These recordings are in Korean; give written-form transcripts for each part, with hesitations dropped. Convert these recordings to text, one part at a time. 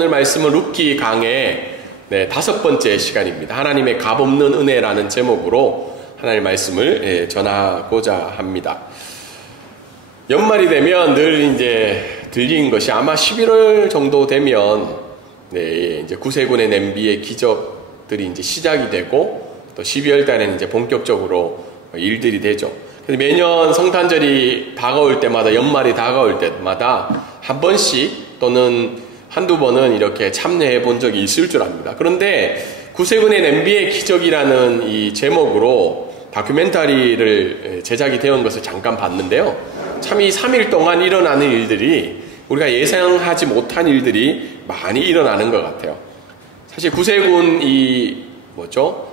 오늘 말씀은 룻기 강의 5번째 시간입니다. 하나님의 값없는 은혜라는 제목으로 하나님의 말씀을 전하고자 합니다. 연말이 되면 늘 이제 들린 것이 아마 11월 정도 되면 이제 구세군의 냄비의 기적들이 이제 시작이 되고 또 12월 달에는 이제 본격적으로 일들이 되죠. 매년 성탄절이 다가올 때마다, 연말이 다가올 때마다 한 번씩 또는 한두 번은 이렇게 참여해 본 적이 있을 줄 압니다. 그런데 구세군의 냄비의 기적이라는 이 제목으로 다큐멘터리를 제작이 되어 온 것을 잠깐 봤는데요. 참 이 3일 동안 일어나는 일들이 우리가 예상하지 못한 일들이 많이 일어나는 것 같아요. 사실 구세군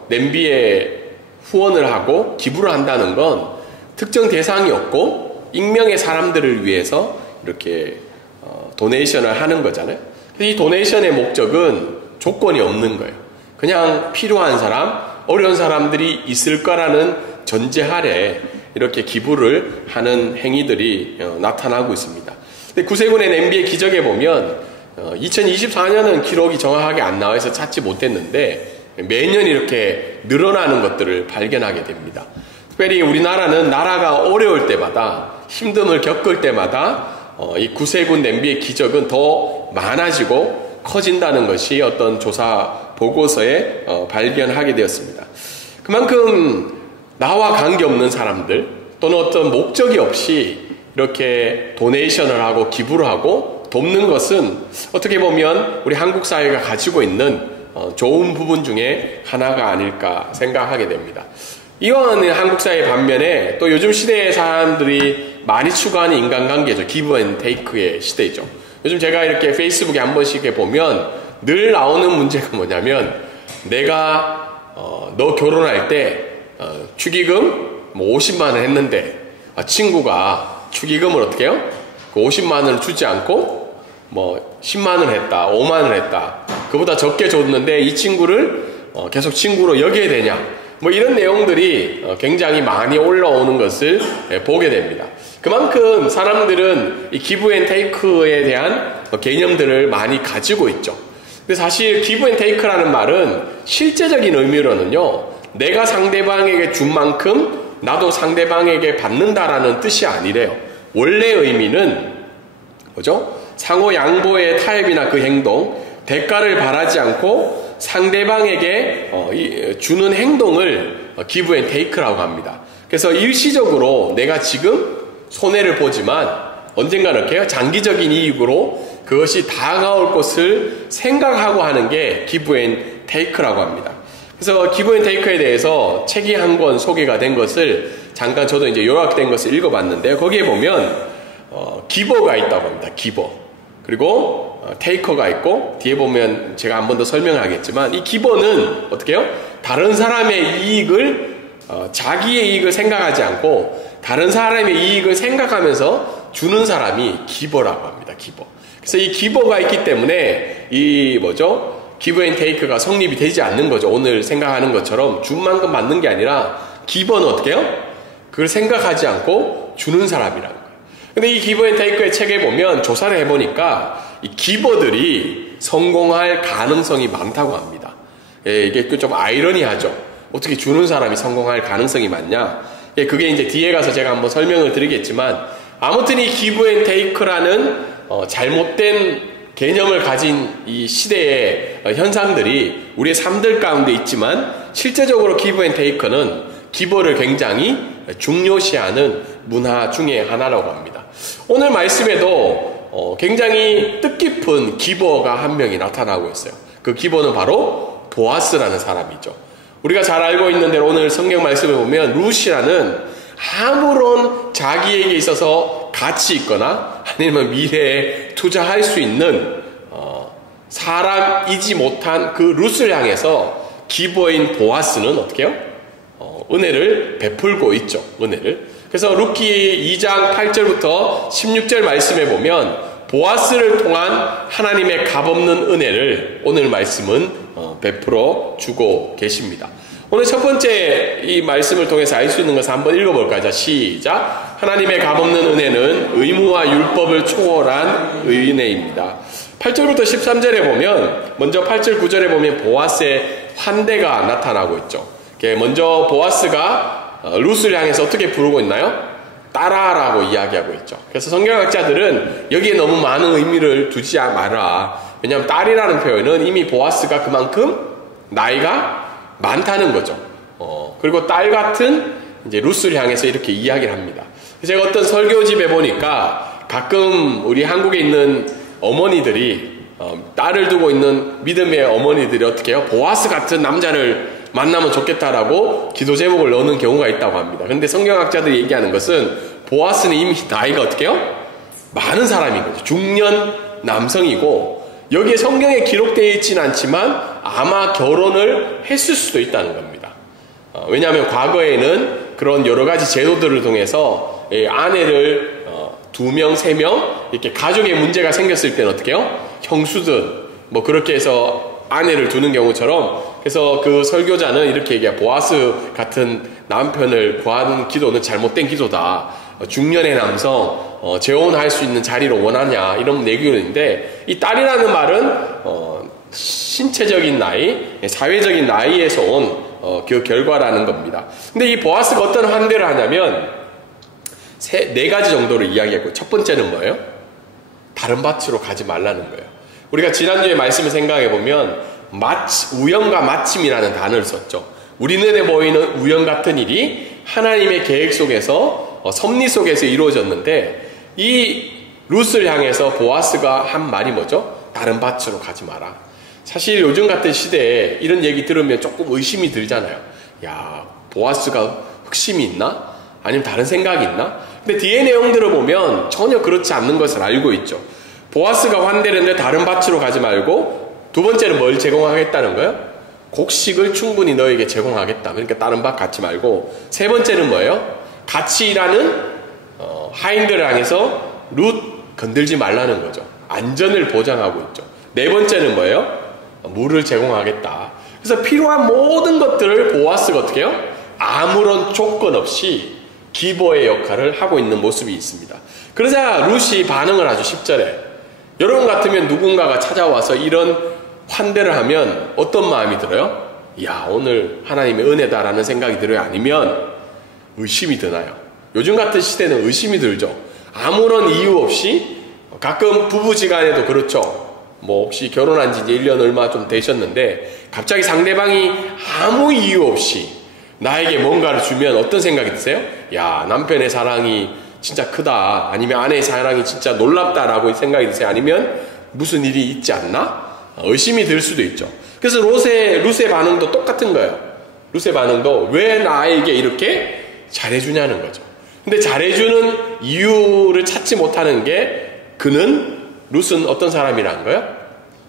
냄비에 후원을 하고 기부를 한다는 건 특정 대상이 없고 익명의 사람들을 위해서 이렇게 도네이션을 하는 거잖아요. 이 도네이션의 목적은 조건이 없는 거예요. 그냥 필요한 사람, 어려운 사람들이 있을 거라는 전제 하에 이렇게 기부를 하는 행위들이 나타나고 있습니다. 근데 구세군의 냄비의 기적에 보면 2024년은 기록이 정확하게 안 나와서 찾지 못했는데 매년 이렇게 늘어나는 것들을 발견하게 됩니다. 특별히 우리나라는 나라가 어려울 때마다, 힘듦을 겪을 때마다 이 구세군 냄비의 기적은 더 많아지고 커진다는 것이 어떤 조사 보고서에 발견하게 되었습니다. 그만큼 나와 관계없는 사람들 또는 어떤 목적이 없이 이렇게 도네이션을 하고 기부를 하고 돕는 것은 어떻게 보면 우리 한국 사회가 가지고 있는 좋은 부분 중에 하나가 아닐까 생각하게 됩니다. 이와는 한국 사회 반면에 또 요즘 시대의 사람들이 많이 추구하는 인간관계죠. 기브 앤 테이크의 시대죠. 요즘 제가 이렇게 페이스북에 한 번씩 보면 늘 나오는 문제가 뭐냐면, 내가 너 결혼할 때 축의금 50만 원 했는데 친구가 축의금을 어떻게 해요? 그 50만 원을 주지 않고 10만 원 했다, 5만 원 했다, 그보다 적게 줬는데 이 친구를 계속 친구로 여겨야 되냐, 이런 내용들이 굉장히 많이 올라오는 것을 보게 됩니다. 그만큼 사람들은 이 기브 앤 테이크에 대한 개념들을 많이 가지고 있죠. 근데 사실 기브 앤 테이크라는 말은 실제적인 의미로는요, 내가 상대방에게 준 만큼 나도 상대방에게 받는다라는 뜻이 아니래요. 원래 의미는 뭐죠? 상호 양보의 타협이나 그 행동, 대가를 바라지 않고 상대방에게 주는 행동을 기브 앤 테이크라고 합니다. 그래서 일시적으로 내가 지금 손해를 보지만 언젠가 이렇게 장기적인 이익으로 그것이 다가올 것을 생각하고 하는 게 기브 앤 테이크라고 합니다. 그래서 기브 앤 테이크에 대해서 책이 한 권 소개가 된 것을 잠깐 저도 이제 요약된 것을 읽어봤는데요. 거기에 보면 기버가 있다고 합니다. 기버. 그리고 테이커가 있고, 뒤에 보면 제가 한 번 더 설명하겠지만, 이 기버는 어떻게 해요? 다른 사람의 이익을, 자기의 이익을 생각하지 않고 다른 사람의 이익을 생각하면서 주는 사람이 기버라고 합니다. 기버. 그래서 이 기버가 있기 때문에 기브 앤 테이크가 성립이 되지 않는 거죠. 오늘 생각하는 것처럼 준 만큼 받는 게 아니라, 기버는 어떻게 해요? 그걸 생각하지 않고 주는 사람이라는 거예요. 근데 이 기브 앤 테이크의 책에 보면 조사를 해보니까 이 기버들이 성공할 가능성이 많다고 합니다. 이게 좀 아이러니하죠. 어떻게 주는 사람이 성공할 가능성이 많냐? 그게 이제 뒤에 가서 제가 한번 설명을 드리겠지만, 아무튼 이 기브 앤 테이크라는 잘못된 개념을 가진 이 시대의 현상들이 우리의 삶들 가운데 있지만, 실제적으로 기브 앤 테이크는 기버를 굉장히 중요시하는 문화 중에 하나라고 합니다. 오늘 말씀에도 굉장히 뜻깊은 기버가 한 명이 나타나고 있어요. 그 기버는 바로 보아스라는 사람이죠. 우리가 잘 알고 있는 대로 오늘 성경 말씀을 보면 룻이라는 아무런 자기에게 있어서 가치 있거나 아니면 미래에 투자할 수 있는 사람이지 못한 그 룻을 향해서 기버인 보아스는 어떻게 해요? 은혜를 베풀고 있죠. 은혜를. 그래서 룻기 2장 8절부터 16절 말씀에 보면 보아스를 통한 하나님의 값없는 은혜를 오늘 말씀은 베풀어 주고 계십니다. 오늘 첫 번째 이 말씀을 통해서 알 수 있는 것을 한번 읽어볼까요? 자, 시작. 하나님의 값없는 은혜는 의무와 율법을 초월한 은혜입니다. 8절부터 13절에 보면 먼저 8절 9절에 보면 보아스의 환대가 나타나고 있죠. 먼저 보아스가 룻을 향해서 어떻게 부르고 있나요? 딸아라고 이야기하고 있죠. 그래서 성경학자들은 여기에 너무 많은 의미를 두지 마라. 왜냐하면 딸이라는 표현은 이미 보아스가 그만큼 나이가 많다는 거죠. 그리고 딸 같은 이제 룻을 향해서 이렇게 이야기를 합니다. 제가 어떤 설교집에 보니까 가끔 우리 한국에 있는 어머니들이 딸을 두고 있는 믿음의 어머니들이 어떻게 해요? 보아스 같은 남자를 만나면 좋겠다라고 기도 제목을 넣는 경우가 있다고 합니다. 그런데 성경학자들이 얘기하는 것은 보아스는 이미 나이가 어떻게 해요? 많은 사람인 거죠. 중년 남성이고 여기에 성경에 기록되어 있지는 않지만 아마 결혼을 했을 수도 있다는 겁니다. 왜냐하면 과거에는 그런 여러 가지 제도들을 통해서 아내를 2명, 3명 이렇게 가족의 문제가 생겼을 때는 어떻게 해요? 형수들 뭐 그렇게 해서 아내를 두는 경우처럼 그래서 그 설교자는 이렇게 얘기해요. 보아스 같은 남편을 구하는 기도는 잘못된 기도다. 중년의 남성 재혼할 수 있는 자리를 원하냐 이런 내용인데 이 딸이라는 말은 신체적인 나이, 사회적인 나이에서 온 그 결과라는 겁니다. 근데 이 보아스가 어떤 환대를 하냐면 네 가지 정도를 이야기했고 첫 번째는 뭐예요? 다른 밭으로 가지 말라는 거예요. 우리가 지난주에 말씀을 생각해 보면 우연과 마침이라는 단어를 썼죠. 우리 눈에 보이는 우연 같은 일이 하나님의 계획 속에서 섭리 속에서 이루어졌는데 이 룻을 향해서 보아스가 한 말이 뭐죠? 다른 밭으로 가지 마라. 사실 요즘 같은 시대에 이런 얘기 들으면 조금 의심이 들잖아요. 야, 보아스가 흑심이 있나? 아니면 다른 생각이 있나? 근데 뒤에 내용들을 보면 전혀 그렇지 않는 것을 알고 있죠. 보아스가 환대했는데 다른 밭으로 가지 말고 두 번째는 뭘 제공하겠다는 거예요? 곡식을 충분히 너에게 제공하겠다. 그러니까 다른 밭 갖지 말고 세 번째는 뭐예요? 같이 일하는 하인들을 향해서 룻 건들지 말라는 거죠. 안전을 보장하고 있죠. 네 번째는 뭐예요? 물을 제공하겠다. 그래서 필요한 모든 것들을 보아스가 어떻게 해요? 아무런 조건 없이 기버의 역할을 하고 있는 모습이 있습니다. 그러자 룻이 반응을 하죠. 10절에 여러분 같으면 누군가가 찾아와서 이런 환대를 하면 어떤 마음이 들어요? 야, 오늘 하나님의 은혜다라는 생각이 들어요? 아니면 의심이 드나요? 요즘 같은 시대는 의심이 들죠. 아무런 이유 없이 가끔 부부지간에도 그렇죠. 뭐 혹시 결혼한 지 이제 1년 얼마 좀 되셨는데 갑자기 상대방이 아무 이유 없이 나에게 뭔가를 주면 어떤 생각이 드세요? 야, 남편의 사랑이 진짜 크다. 아니면 아내의 사랑이 진짜 놀랍다라고 생각이 드세요? 아니면 무슨 일이 있지 않나? 의심이 들 수도 있죠. 그래서 룻의 반응도 똑같은 거예요. 룻의 반응도 왜 나에게 이렇게 잘해주냐는 거죠. 근데 잘해주는 이유를 찾지 못하는 게 룻은 어떤 사람이라는 거예요?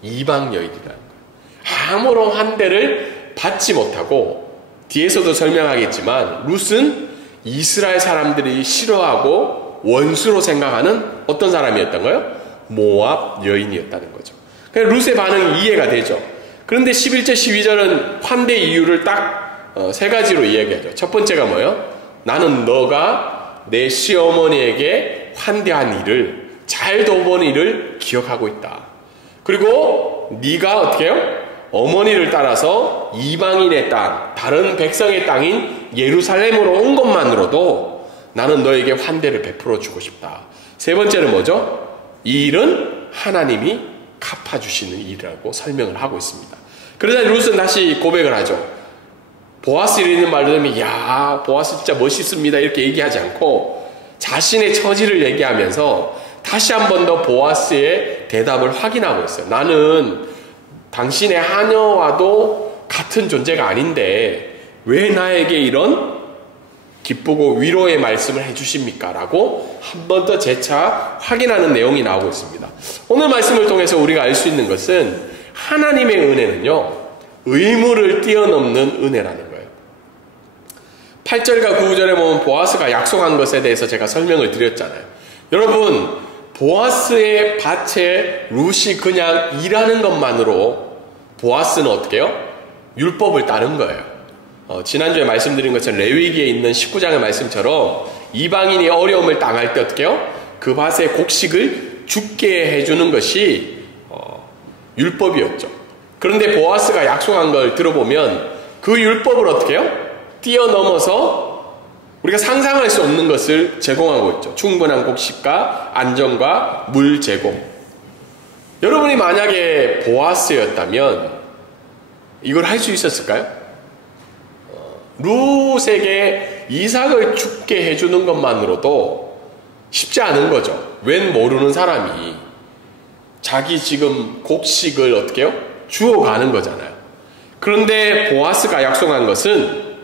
이방 여인이라는 거예요. 아무런 환대를 받지 못하고 뒤에서도 설명하겠지만 룻은 이스라엘 사람들이 싫어하고 원수로 생각하는 어떤 사람이었던 거예요? 모압 여인이었다는 거죠. 그래서 룻의 반응이 이해가 되죠. 그런데 11절 12절은 환대 이유를 딱 세 가지로 이야기하죠. 첫 번째가 뭐예요? 나는 너가 내 시어머니에게 환대한 일을 잘 돌본 일을 기억하고 있다. 그리고 네가 어떻게 해요? 어머니를 따라서 이방인의 땅, 다른 백성의 땅인 예루살렘으로 온 것만으로도 나는 너에게 환대를 베풀어 주고 싶다. 세 번째는 뭐죠? 이 일은 하나님이 갚아주시는 일이라고 설명을 하고 있습니다. 그러자 룻은 다시 고백을 하죠. 보아스를 있는 말 들으면 야, 보아스 진짜 멋있습니다 이렇게 얘기하지 않고 자신의 처지를 얘기하면서 다시 한 번 더 보아스의 대답을 확인하고 있어요. 나는 당신의 하녀와도 같은 존재가 아닌데 왜 나에게 이런 기쁘고 위로의 말씀을 해주십니까? 라고 한 번 더 재차 확인하는 내용이 나오고 있습니다. 오늘 말씀을 통해서 우리가 알 수 있는 것은 하나님의 은혜는요, 의무를 뛰어넘는 은혜라는 거예요. 8절과 9절에 보면 보아스가 약속한 것에 대해서 제가 설명을 드렸잖아요. 여러분, 보아스의 밭에 룻이 그냥 일하는 것만으로 보아스는 어떻게 해요? 율법을 따른 거예요. 지난주에 말씀드린 것처럼 레위기에 있는 19장의 말씀처럼 이방인이 어려움을 당할 때 어떻게 해요? 그 밭의 곡식을 죽게 해주는 것이 율법이었죠. 그런데 보아스가 약속한 걸 들어보면 그 율법을 어떻게 해요? 뛰어넘어서 우리가 상상할 수 없는 것을 제공하고 있죠. 충분한 곡식과 안전과 물 제공. 여러분이 만약에 보아스였다면 이걸 할 수 있었을까요? 룻에게 이삭을 죽게 해주는 것만으로도 쉽지 않은 거죠. 웬 모르는 사람이 자기 지금 곡식을 어떻게 해요? 주워가는 거잖아요. 그런데 보아스가 약속한 것은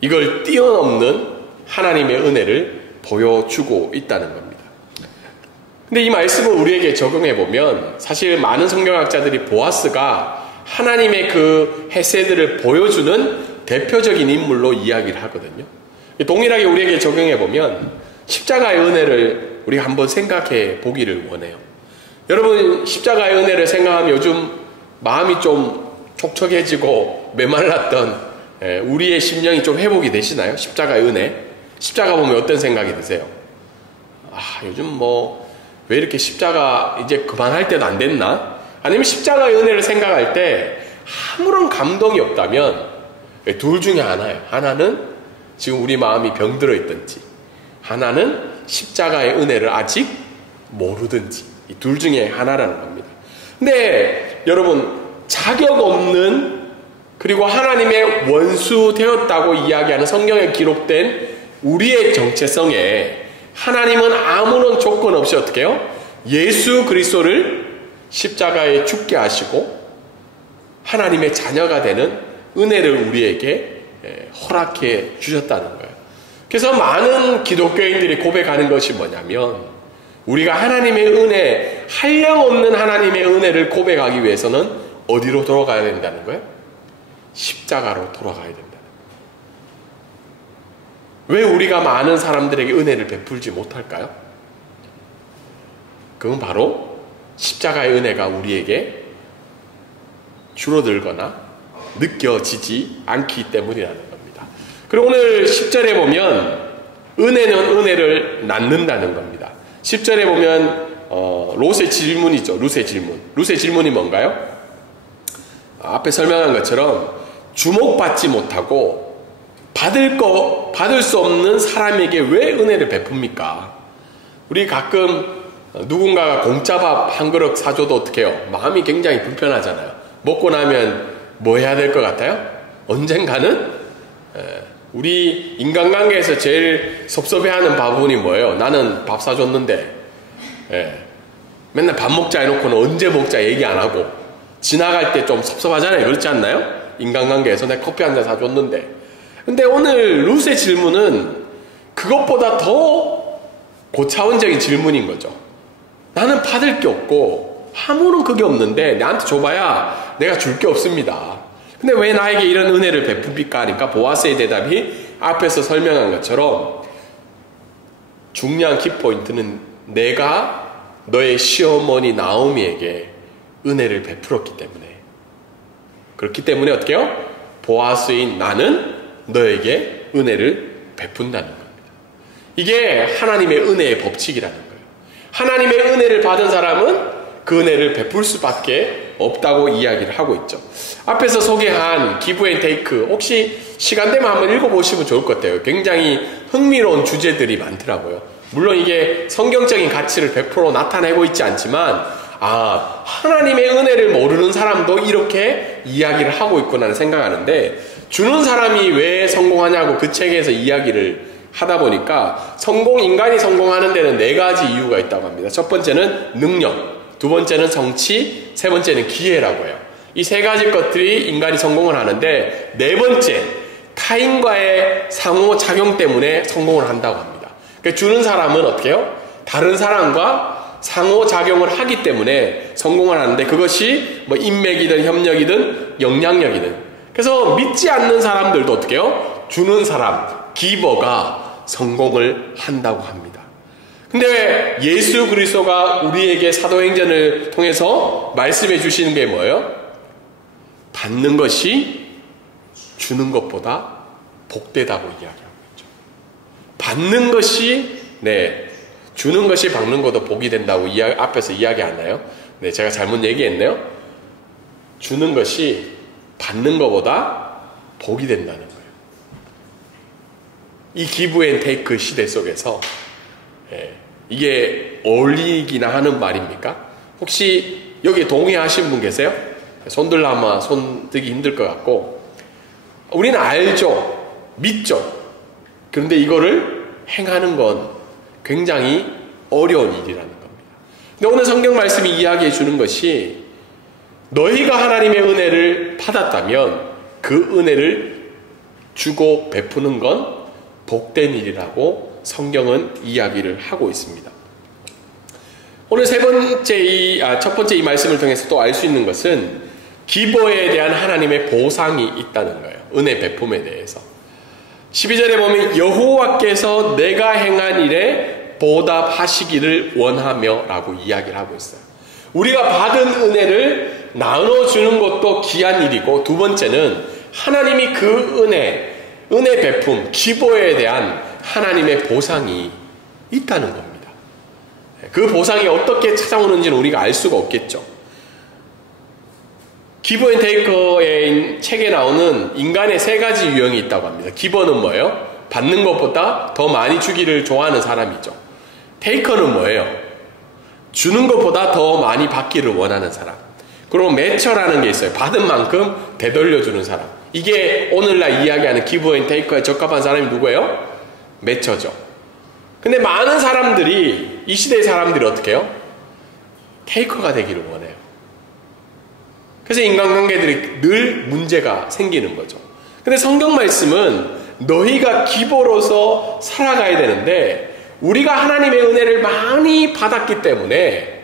이걸 뛰어넘는 하나님의 은혜를 보여주고 있다는 겁니다. 근데 이 말씀을 우리에게 적용해 보면 사실 많은 성경학자들이 보아스가 하나님의 그 헤세드를 보여주는 대표적인 인물로 이야기를 하거든요. 동일하게 우리에게 적용해 보면 십자가의 은혜를 우리가 한번 생각해 보기를 원해요. 여러분 십자가의 은혜를 생각하면 요즘 마음이 좀 촉촉해지고 메말랐던 우리의 심령이 좀 회복이 되시나요? 십자가의 은혜. 십자가 보면 어떤 생각이 드세요? 요즘 뭐 왜 이렇게 십자가 이제 그만할 때도 안 됐나? 아니면 십자가의 은혜를 생각할 때 아무런 감동이 없다면 둘 중에 하나예요. 하나는 지금 우리 마음이 병들어 있든지, 하나는 십자가의 은혜를 아직 모르든지, 이 둘 중에 하나라는 겁니다. 근데 여러분 자격 없는 그리고 하나님의 원수 되었다고 이야기하는 성경에 기록된 우리의 정체성에 하나님은 아무런 조건 없이 어떻게 해요? 예수 그리스도를 십자가에 죽게 하시고 하나님의 자녀가 되는 은혜를 우리에게 허락해 주셨다는 거예요. 그래서 많은 기독교인들이 고백하는 것이 뭐냐면 우리가 하나님의 은혜, 한량없는 하나님의 은혜를 고백하기 위해서는 어디로 돌아가야 된다는 거예요? 십자가로 돌아가야 된다. 왜 우리가 많은 사람들에게 은혜를 베풀지 못할까요? 그건 바로 십자가의 은혜가 우리에게 줄어들거나 느껴지지 않기 때문이라는 겁니다. 그리고 오늘 10절에 보면 은혜는 은혜를 낳는다는 겁니다. 10절에 보면 롯의 질문이죠. 룻의 질문. 룻의 질문이 뭔가요? 앞에 설명한 것처럼 주목받지 못하고 받을 수 없는 사람에게 왜 은혜를 베풉니까? 우리 가끔 누군가가 공짜밥 한 그릇 사줘도 어떻게 해요? 마음이 굉장히 불편하잖아요. 먹고 나면 뭐 해야 될 것 같아요? 언젠가는 우리 인간관계에서 제일 섭섭해하는 부분이 뭐예요? 나는 밥 사줬는데 맨날 밥 먹자 해놓고는 언제 먹자 얘기 안 하고 지나갈 때 좀 섭섭하잖아요. 그렇지 않나요? 인간관계에서 내가 커피 한 잔 사줬는데. 근데 오늘 룻의 질문은 그것보다 더 고차원적인 질문인 거죠. 나는 받을 게 없고 아무런 그게 없는데 나한테 줘봐야 내가 줄 게 없습니다. 근데 왜 나에게 이런 은혜를 베풉니까? 하니까 보아스의 대답이 앞에서 설명한 것처럼 중요한 키포인트는 내가 너의 시어머니 나오미에게 은혜를 베풀었기 때문에, 그렇기 때문에 어떻게 해요? 보아스인 나는 너에게 은혜를 베푼다는 겁니다. 이게 하나님의 은혜의 법칙이라는 거예요. 하나님의 은혜를 받은 사람은 그 은혜를 베풀 수밖에 없다고 이야기를 하고 있죠. 앞에서 소개한 기브 앤 테이크, 혹시 시간 되면 한번 읽어보시면 좋을 것 같아요. 굉장히 흥미로운 주제들이 많더라고요. 물론 이게 성경적인 가치를 100% 나타내고 있지 않지만 하나님의 은혜를 모르는 사람도 이렇게 이야기를 하고 있구나 생각하는데, 주는 사람이 왜 성공하냐고 그 책에서 이야기를 하다 보니까 인간이 성공하는 데는 4가지 이유가 있다고 합니다. 첫 번째는 능력, 두 번째는 성취, 세 번째는 기회라고 해요. 이 3가지 것들이 인간이 성공을 하는데, 4번째 타인과의 상호작용 때문에 성공을 한다고 합니다. 그러니까 주는 사람은 어떻게 해요? 다른 사람과 상호작용을 하기 때문에 성공을 하는데, 그것이 뭐 인맥이든 협력이든 영향력이든. 그래서 믿지 않는 사람들도 어떻게 해요? 주는 사람, 기버가 성공을 한다고 합니다. 근데 예수 그리스도가 우리에게 사도행전을 통해서 말씀해 주시는 게 뭐예요? 받는 것이 주는 것보다 복되다고 이야기하고 있죠. 받는 것이 주는 것이 받는 것도 복이 된다고 앞에서 이야기하나요? 제가 잘못 얘기했네요. 주는 것이 받는 것보다 복이 된다는 거예요. 이 기브 앤 테이크 시대 속에서 이게 어울리기나 하는 말입니까? 혹시 여기 동의하시는 분 계세요? 손들라 아마 손 들기 힘들 것 같고, 우리는 알죠, 믿죠. 그런데 이거를 행하는 건 굉장히 어려운 일이라는 겁니다. 근데 오늘 성경 말씀이 이야기해 주는 것이, 너희가 하나님의 은혜를 받았다면 그 은혜를 주고 베푸는 건 복된 일이라고 성경은 이야기를 하고 있습니다. 오늘 첫 번째 이 말씀을 통해서 또 알 수 있는 것은 기버에 대한 하나님의 보상이 있다는 거예요. 은혜 베품에 대해서. 12절에 보면 여호와께서 내가 행한 일에 보답하시기를 원하며 라고 이야기를 하고 있어요. 우리가 받은 은혜를 나눠주는 것도 귀한 일이고, 두 번째는 하나님이 그 은혜 베품, 기버에 대한 하나님의 보상이 있다는 겁니다. 그 보상이 어떻게 찾아오는지는 우리가 알 수가 없겠죠. 기버 앤 테이커의 책에 나오는 인간의 세 가지 유형이 있다고 합니다. 기버는 뭐예요? 받는 것보다 더 많이 주기를 좋아하는 사람이죠. 테이커는 뭐예요? 주는 것보다 더 많이 받기를 원하는 사람. 그리고 매처라는 게 있어요. 받은 만큼 되돌려주는 사람. 이게 오늘날 이야기하는 기브 앤 테이커에 적합한 사람이 누구예요? 매처죠. 근데 많은 사람들이, 이 시대의 사람들이 어떻게 해요? 테이커가 되기를 원해요. 그래서 인간관계들이 늘 문제가 생기는 거죠. 근데 성경 말씀은 너희가 기버로서 살아가야 되는데, 우리가 하나님의 은혜를 많이 받았기 때문에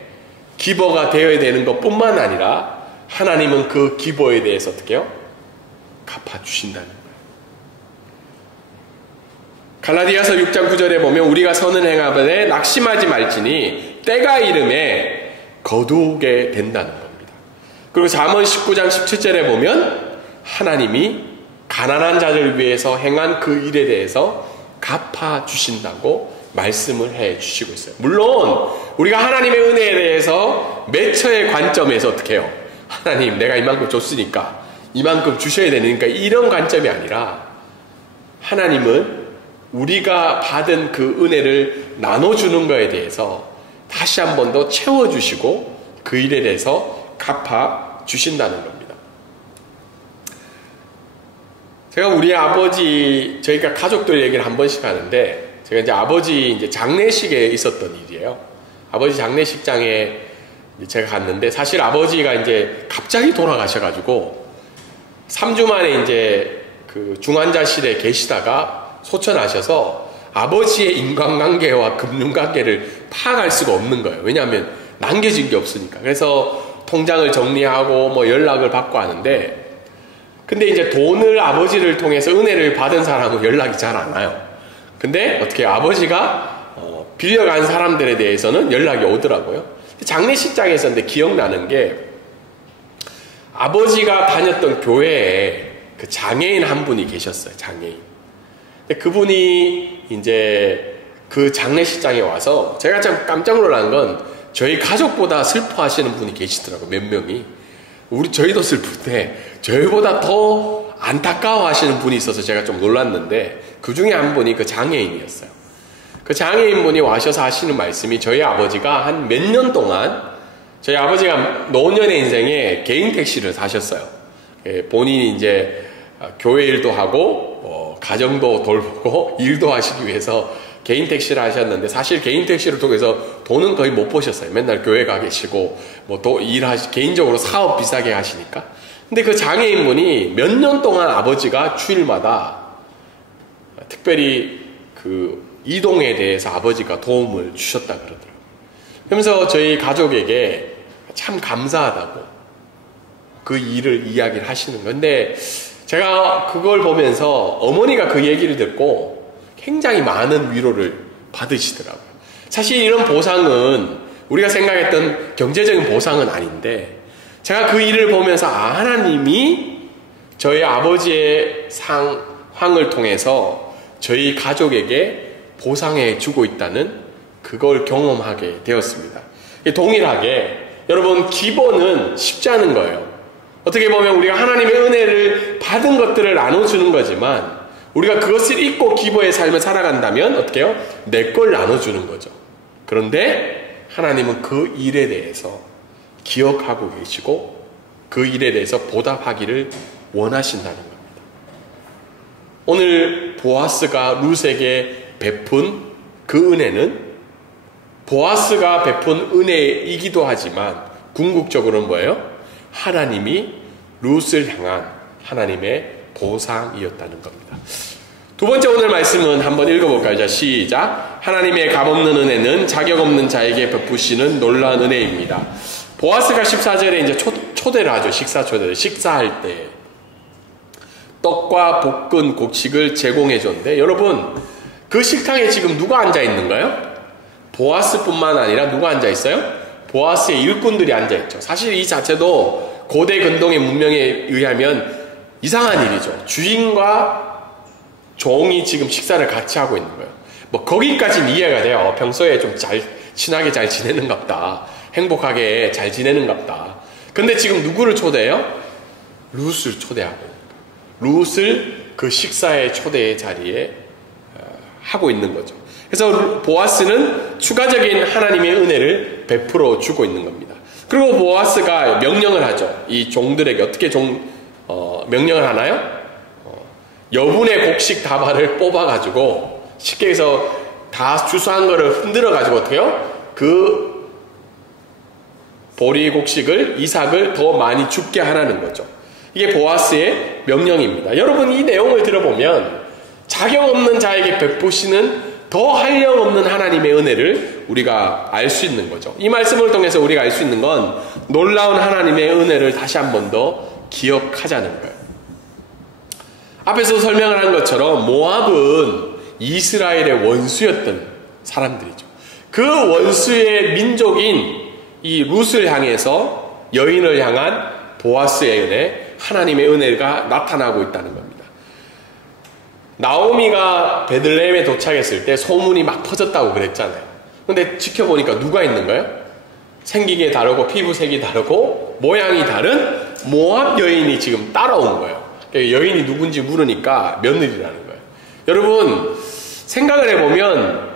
기버가 되어야 되는 것뿐만 아니라 하나님은 그 기버에 대해서 어떻게 해요? 갚아주신다는 거예요. 갈라디아서 6장 9절에 보면 우리가 선을 행하되 낙심하지 말지니 때가 이름에 거두게 된다는 겁니다. 그리고 잠언 19장 17절에 보면 하나님이 가난한 자를 위해서 행한 그 일에 대해서 갚아주신다고 말씀을 해 주시고 있어요. 물론 우리가 하나님의 은혜에 대해서 매처의 관점에서 어떻게 해요? 하나님, 내가 이만큼 줬으니까 이만큼 주셔야 되니까, 이런 관점이 아니라 하나님은 우리가 받은 그 은혜를 나눠주는 것에 대해서 다시 한 번 더 채워주시고 그 일에 대해서 갚아주신다는 겁니다. 제가 우리 아버지, 저희가 가족들 얘기를 한 번씩 하는데, 제가 이제 아버지 장례식에 있었던 일이에요. 아버지 장례식장에 제가 갔는데, 사실 아버지가 이제 갑자기 돌아가셔가지고 3주 만에 이제 그 중환자실에 계시다가 소천하셔서 아버지의 인간관계와 금융관계를 파악할 수가 없는 거예요. 왜냐하면 남겨진 게 없으니까. 그래서 통장을 정리하고 뭐 연락을 받고 하는데, 근데 이제 돈을 아버지를 통해서 은혜를 받은 사람은 연락이 잘 안 와요. 근데 어떻게 아버지가 빌려간 사람들에 대해서는 연락이 오더라고요. 장례식장에 있었는데 기억나는 게, 아버지가 다녔던 교회에 그 장애인 한 분이 계셨어요. 장애인. 근데 그분이 이제 그 장례식장에 와서, 제가 참 깜짝 놀란 건 저희 가족보다 슬퍼하시는 분이 계시더라고요. 몇 명이. 저희도 슬픈데 저희보다 더 안타까워하시는 분이 있어서 제가 좀 놀랐는데, 그 중에 한 분이 그 장애인이었어요. 그 장애인분이 와셔서 하시는 말씀이, 저희 아버지가 한 몇 년 동안, 저희 아버지가 노년의 인생에 개인 택시를 사셨어요. 본인이 이제 교회 일도 하고 가정도 돌보고 일도 하시기 위해서 개인 택시를 하셨는데, 사실 개인 택시를 통해서 돈은 거의 못 버셨어요. 맨날 교회 가 계시고 개인적으로 사업 비싸게 하시니까. 근데 그 장애인분이 몇 년 동안 아버지가 주일마다 특별히 그 이동에 대해서 아버지가 도움을 주셨다 그러더라고요. 그러면서 저희 가족에게 참 감사하다고 그 일을 이야기를 하시는 건데, 제가 그걸 보면서 어머니가 그 얘기를 듣고 굉장히 많은 위로를 받으시더라고요. 사실 이런 보상은 우리가 생각했던 경제적인 보상은 아닌데, 제가 그 일을 보면서 하나님이 저희 아버지의 상황을 통해서 저희 가족에게 보상해 주고 있다는 그걸 경험하게 되었습니다. 동일하게 여러분, 기본은 쉽지 않은 거예요. 어떻게 보면 우리가 하나님의 은혜를 받은 것들을 나눠주는 거지만 우리가 그것을 잊고 기부의 삶을 살아간다면 어떻게 해요? 내 걸 나눠주는 거죠. 그런데 하나님은 그 일에 대해서 기억하고 계시고 그 일에 대해서 보답하기를 원하신다는 겁니다. 오늘 보아스가 룻에게 베푼 그 은혜는 보아스가 베푼 은혜이기도 하지만 궁극적으로는 뭐예요? 하나님이 룻을 향한 하나님의 보상이었다는 겁니다. 두 번째 오늘 말씀은 한번 읽어볼까요? 자, 시작. 하나님의 값없는 은혜는 자격 없는 자에게 베푸시는 놀라운 은혜입니다. 보아스가 14절에 이제 초대를 하죠. 식사 초대를. 식사할 때 떡과 볶은 곡식을 제공해 줬는데 여러분 그 식탁에 지금 누가 앉아 있는가요? 보아스뿐만 아니라 누가 앉아 있어요? 보아스의 일꾼들이 앉아 있죠. 사실 이 자체도 고대 근동의 문명에 의하면 이상한 일이죠. 주인과 종이 지금 식사를 같이 하고 있는 거예요. 뭐 거기까지는 이해가 돼요. 평소에 좀 친하게 잘 지내는갑다. 행복하게 잘 지내는갑다. 근데 지금 누구를 초대해요? 룻을 초대하고 룻을 그 식사의 초대의 자리에 하고 있는 거죠. 그래서 보아스는 추가적인 하나님의 은혜를 베풀어 주고 있는 겁니다. 그리고 보아스가 명령을 하죠. 이 종들에게 어떻게 명령을 하나요? 여분의 곡식 다발을 뽑아가지고 쉽게 해서 다 주수한 거를 흔들어가지고 어때요? 그 보리 곡식을 이삭을 더 많이 죽게 하라는 거죠. 이게 보아스의 명령입니다. 여러분 이 내용을 들어보면 자격 없는 자에게 베푸시는 더 한량없는 하나님의 은혜를 우리가 알 수 있는 거죠. 이 말씀을 통해서 우리가 알 수 있는 건 놀라운 하나님의 은혜를 다시 한 번 더 기억하자는 거예요. 앞에서 설명을 한 것처럼 모압은 이스라엘의 원수였던 사람들이죠. 그 원수의 민족인 이 룻을 향해서 여인을 향한 보아스의 은혜, 하나님의 은혜가 나타나고 있다는 겁니다. 나오미가 베들레헴에 도착했을 때 소문이 막 퍼졌다고 그랬잖아요. 근데 지켜보니까 누가 있는 거예요? 생기게 다르고 피부색이 다르고 모양이 다른 모압 여인이 지금 따라온 거예요. 여인이 누군지 물으니까 며느리라는 거예요. 여러분 생각을 해보면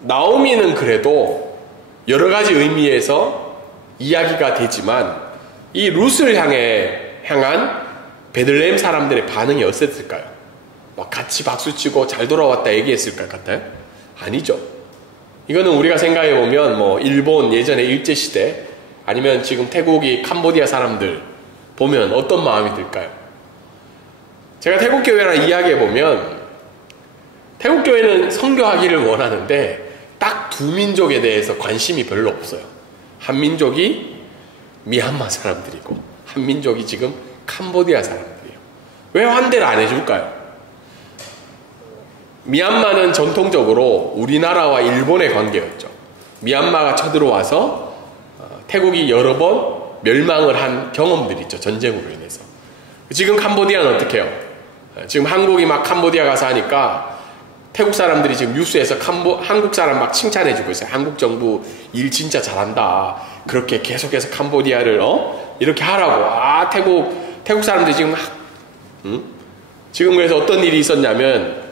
나오미는 그래도 여러 가지 의미에서 이야기가 되지만 이 룻을 향한 베들레헴 사람들의 반응이 어땠을까요? 막 같이 박수치고 잘 돌아왔다 얘기했을 것 같아요? 아니죠. 이거는 우리가 생각해보면 일본 예전에 일제시대 아니면 지금 태국이 캄보디아 사람들 보면 어떤 마음이 들까요? 제가 태국교회랑 이야기해보면 태국교회는 선교하기를 원하는데 딱 두 민족에 대해서 관심이 별로 없어요. 한 민족이 미얀마 사람들이고 한 민족이 지금 캄보디아 사람들이에요. 왜 환대를 안 해줄까요? 미얀마는 전통적으로 우리나라와 일본의 관계였죠. 미얀마가 쳐들어와서 태국이 여러 번 멸망을 한 경험들이 있죠. 전쟁으로 인해서. 지금 캄보디아는 어떻게 해요? 지금 한국이 막 캄보디아 가서 하니까 태국 사람들이 지금 뉴스에서 한국 사람 막 칭찬해주고 있어요. 한국 정부 일 진짜 잘한다. 그렇게 계속해서 캄보디아를 이렇게 하라고. 태국 사람들이 지금 지금 그래서 어떤 일이 있었냐면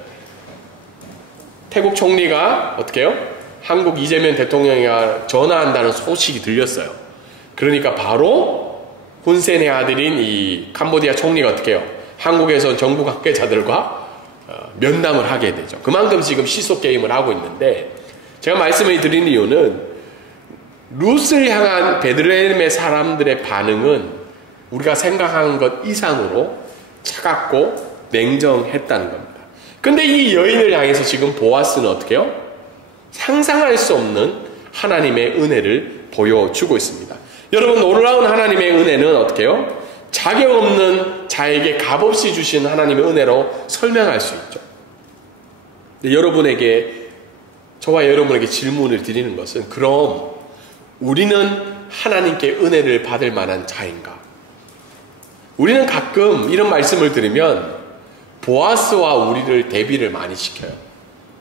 태국 총리가 어떻게 해요? 한국 이재명 대통령이 전화한다는 소식이 들렸어요. 그러니까 바로 훈센의 아들인 이 캄보디아 총리가 어떻게 해요? 한국에서 정부 관계자들과 면담을 하게 되죠. 그만큼 지금 시소 게임을 하고 있는데 제가 말씀을 드린 이유는 룻을 향한 베들레헴의 사람들의 반응은 우리가 생각한 것 이상으로 차갑고 냉정했다는 겁니다. 근데 이 여인을 향해서 지금 보아스는 어떻게 해요? 상상할 수 없는 하나님의 은혜를 보여주고 있습니다. 여러분 놀라운 하나님의 은혜는 어떻게 해요? 자격 없는 자에게 값없이 주신 하나님의 은혜로 설명할 수 있죠. 근데 저와 여러분에게 질문을 드리는 것은 그럼 우리는 하나님께 은혜를 받을 만한 자인가? 우리는 가끔 이런 말씀을 들으면 보아스와 우리를 대비를 많이 시켜요.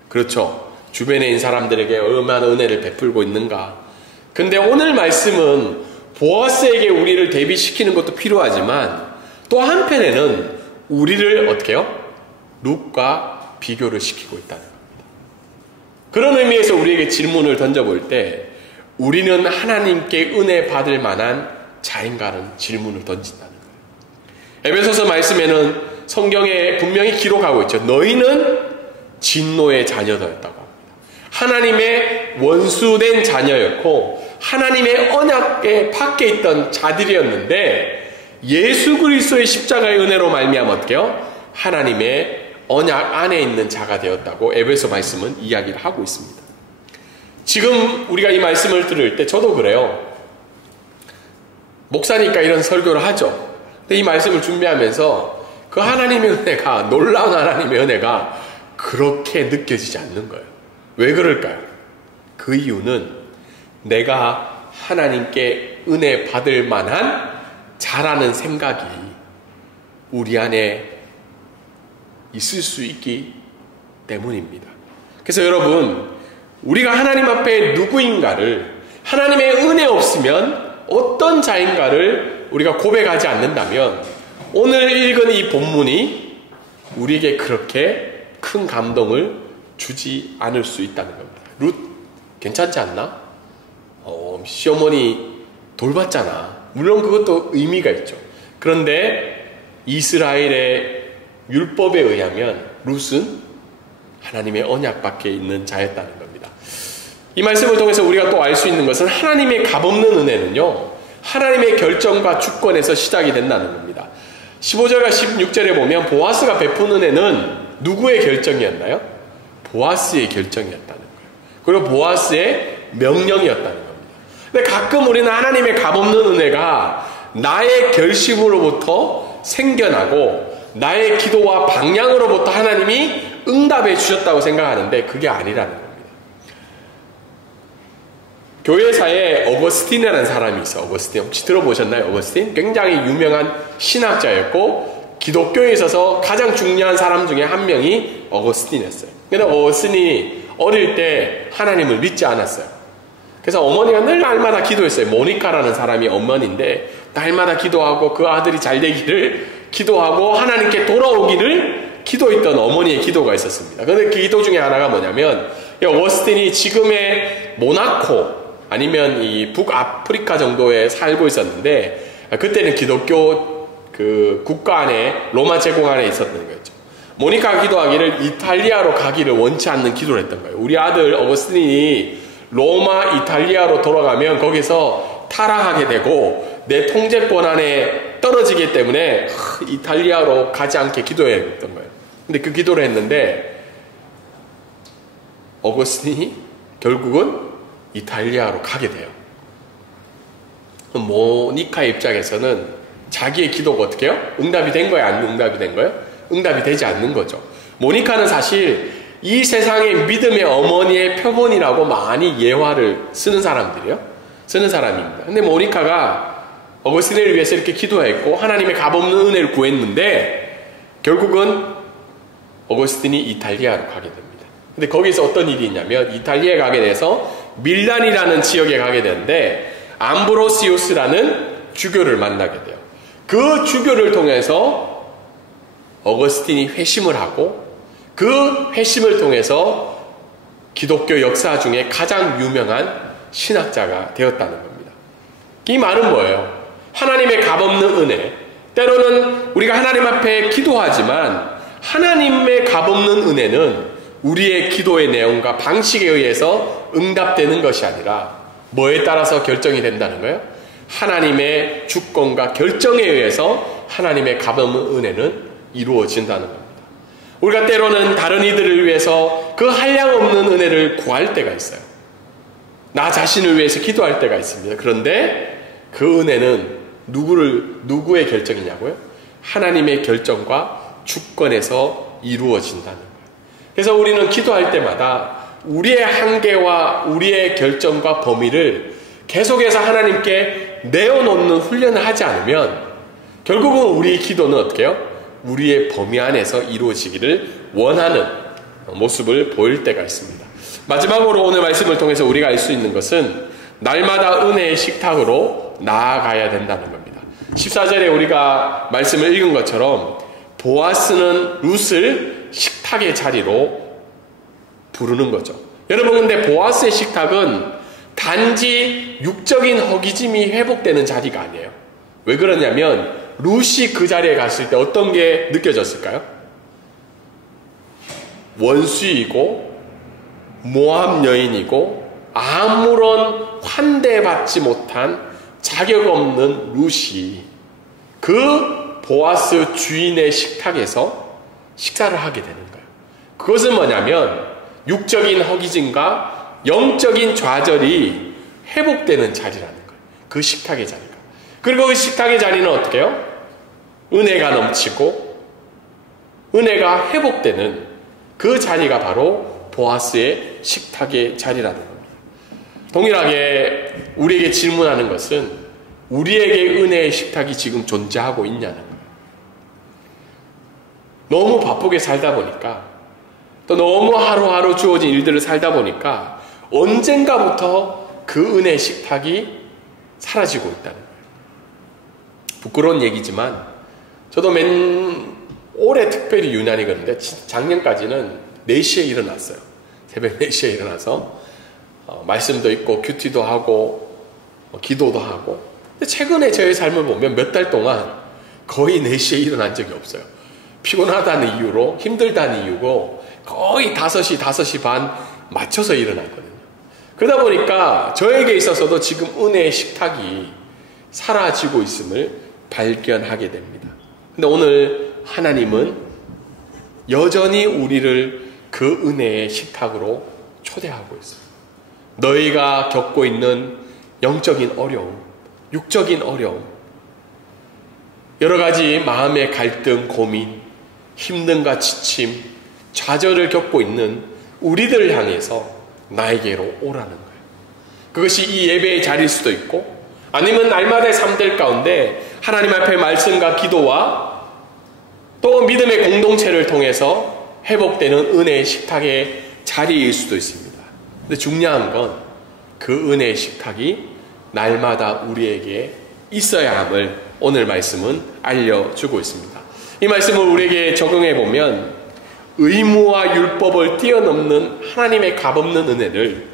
그렇죠. 주변에 있는 사람들에게 얼마나 은혜를 베풀고 있는가. 근데 오늘 말씀은 보아스에게 우리를 대비시키는 것도 필요하지만 또 한편에는 우리를 어떻게 해요? 룻과 비교를 시키고 있다는 겁니다. 그런 의미에서 우리에게 질문을 던져볼 때 우리는 하나님께 은혜 받을 만한 자인가라는 질문을 던진다는 거예요. 에베소서 말씀에는 성경에 분명히 기록하고 있죠. 너희는 진노의 자녀들이었다고 합니다. 하나님의 원수된 자녀였고 하나님의 언약에 밖에 있던 자들이었는데 예수 그리스도의 십자가의 은혜로 말미암아 어떻게 해요? 하나님의 언약 안에 있는 자가 되었다고 에베소 말씀은 이야기를 하고 있습니다. 지금 우리가 이 말씀을 들을 때 저도 그래요. 목사니까 이런 설교를 하죠. 근데 이 말씀을 준비하면서 그 하나님의 은혜가, 놀라운 하나님의 은혜가 그렇게 느껴지지 않는 거예요. 왜 그럴까요? 그 이유는 내가 하나님께 은혜 받을 만한 자라는 생각이 우리 안에 있을 수 있기 때문입니다. 그래서 여러분, 우리가 하나님 앞에 누구인가를, 하나님의 은혜 없으면 어떤 자인가를 우리가 고백하지 않는다면 오늘 읽은 이 본문이 우리에게 그렇게 큰 감동을 주지 않을 수 있다는 겁니다. 룻 괜찮지 않나? 시어머니 돌봤잖아. 물론 그것도 의미가 있죠. 그런데 이스라엘의 율법에 의하면 룻은 하나님의 언약 밖에 있는 자였다는 겁니다. 이 말씀을 통해서 우리가 또 알 수 있는 것은 하나님의 값없는 은혜는요, 하나님의 결정과 주권에서 시작이 된다는 겁니다. 15절과 16절에 보면 보아스가 베푼 은혜는 누구의 결정이었나요? 보아스의 결정이었다는 거예요. 그리고 보아스의 명령이었다는 겁니다. 근데 가끔 우리는 하나님의 값없는 은혜가 나의 결심으로부터 생겨나고 나의 기도와 방향으로부터 하나님이 응답해 주셨다고 생각하는데 그게 아니라는 겁니다. 교회사에 어거스틴이라는 사람이 있어요. 어거스틴 혹시 들어보셨나요? 어거스틴? 굉장히 유명한 신학자였고 기독교에 있어서 가장 중요한 사람 중에 한 명이 어거스틴이었어요. 근데 어거스틴이 어릴 때 하나님을 믿지 않았어요. 그래서 어머니가 늘 날마다 기도했어요. 모니카라는 사람이 어머니인데 날마다 기도하고 그 아들이 잘 되기를 기도하고 하나님께 돌아오기를 기도했던 어머니의 기도가 있었습니다. 그런데 그 기도 중에 하나가 뭐냐면 어거스틴이 지금의 모나코 아니면 이 북아프리카 정도에 살고 있었는데 그때는 기독교 그 국가 안에 로마 제국 안에 있었던 거였죠. 모니카가 기도하기를 이탈리아로 가기를 원치 않는 기도를 했던 거예요. 우리 아들 어거스틴이 로마 이탈리아로 돌아가면 거기서 타락하게 되고 내 통제권 안에 떨어지기 때문에 이탈리아로 가지 않게 기도했던 거예요. 근데 그 기도를 했는데 어거스틴이 결국은 이탈리아로 가게 돼요. 모니카의 입장에서는 자기의 기도가 어떻게 해요? 응답이 된 거예요? 안 응답이 된 거예요? 응답이 되지 않는 거죠. 모니카는 사실 이 세상의 믿음의 어머니의 표본이라고 많이 예화를 쓰는 사람들이에요. 쓰는 사람입니다. 근데 모니카가 어거스틴을 위해서 이렇게 기도했고 하나님의 값없는 은혜를 구했는데 결국은 어거스틴이 이탈리아로 가게 됩니다. 근데 거기서 어떤 일이 있냐면 이탈리아에 가게 돼서 밀란이라는 지역에 가게 되는데 암브로시우스라는 주교를 만나게 돼요. 그 주교를 통해서 어거스틴이 회심을 하고 그 회심을 통해서 기독교 역사 중에 가장 유명한 신학자가 되었다는 겁니다. 이 말은 뭐예요? 하나님의 값없는 은혜. 때로는 우리가 하나님 앞에 기도하지만 하나님의 값없는 은혜는 우리의 기도의 내용과 방식에 의해서 응답되는 것이 아니라 뭐에 따라서 결정이 된다는 거예요? 하나님의 주권과 결정에 의해서 하나님의 값없는 은혜는 이루어진다는 겁니다. 우리가 때로는 다른 이들을 위해서 그 한량없는 은혜를 구할 때가 있어요. 나 자신을 위해서 기도할 때가 있습니다. 그런데 그 은혜는 누구의 결정이냐고요? 하나님의 결정과 주권에서 이루어진다는 거예요. 그래서 우리는 기도할 때마다 우리의 한계와 우리의 결정과 범위를 계속해서 하나님께 내어놓는 훈련을 하지 않으면 결국은 우리 기도는 어떻게 해요? 우리의 범위 안에서 이루어지기를 원하는 모습을 보일 때가 있습니다. 마지막으로 오늘 말씀을 통해서 우리가 알 수 있는 것은 날마다 은혜의 식탁으로 나아가야 된다는 겁니다. 14절에 우리가 말씀을 읽은 것처럼 보아스는 룻을 식탁의 자리로 부르는 거죠. 여러분, 근데 보아스의 식탁은 단지 육적인 허기짐이 회복되는 자리가 아니에요. 왜 그러냐면 룻이 그 자리에 갔을 때 어떤 게 느껴졌을까요? 원수이고 모압 여인이고 아무런 환대받지 못한 자격 없는 룻이 그 보아스 주인의 식탁에서 식사를 하게 되는 거예요. 그것은 뭐냐면 육적인 허기짐과 영적인 좌절이 회복되는 자리라는 거예요. 그 식탁의 자리가. 그리고 그 식탁의 자리는 어떻게 해요? 은혜가 넘치고 은혜가 회복되는 그 자리가 바로 보아스의 식탁의 자리라는 겁니다. 동일하게 우리에게 질문하는 것은 우리에게 은혜의 식탁이 지금 존재하고 있냐는 거예요. 너무 바쁘게 살다 보니까 또 너무 하루하루 주어진 일들을 살다 보니까 언젠가부터 그 은혜의 식탁이 사라지고 있다는 거예요. 부끄러운 얘기지만 저도 올해 특별히 유난히 그런데 작년까지는 4시에 일어났어요. 새벽 4시에 일어나서 말씀도 읽고 큐티도 하고 기도도 하고. 근데 최근에 저의 삶을 보면 몇 달 동안 거의 4시에 일어난 적이 없어요. 피곤하다는 이유로, 힘들다는 이유고 거의 5시, 5시 반 맞춰서 일어났거든요. 그러다 보니까 저에게 있어서도 지금 은혜의 식탁이 사라지고 있음을 발견하게 됩니다. 근데 오늘 하나님은 여전히 우리를 그 은혜의 식탁으로 초대하고 있어요. 너희가 겪고 있는 영적인 어려움, 육적인 어려움, 여러 가지 마음의 갈등, 고민, 힘듦과 지침, 좌절을 겪고 있는 우리들을 향해서 나에게로 오라는 거예요. 그것이 이 예배의 자리일 수도 있고 아니면 날마다의 삶들 가운데 하나님 앞에 말씀과 기도와 또 믿음의 공동체를 통해서 회복되는 은혜의 식탁의 자리일 수도 있습니다. 근데 중요한 건 그 은혜의 식탁이 날마다 우리에게 있어야 함을 오늘 말씀은 알려주고 있습니다. 이 말씀을 우리에게 적용해 보면 의무와 율법을 뛰어넘는 하나님의 값없는 은혜를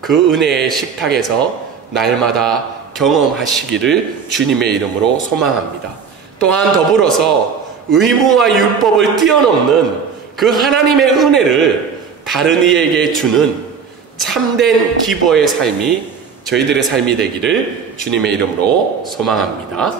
그 은혜의 식탁에서 날마다 경험하시기를 주님의 이름으로 소망합니다. 또한 더불어서 의무와 율법을 뛰어넘는 그 하나님의 은혜를 다른 이에게 주는 참된 기버의 삶이 저희들의 삶이 되기를 주님의 이름으로 소망합니다.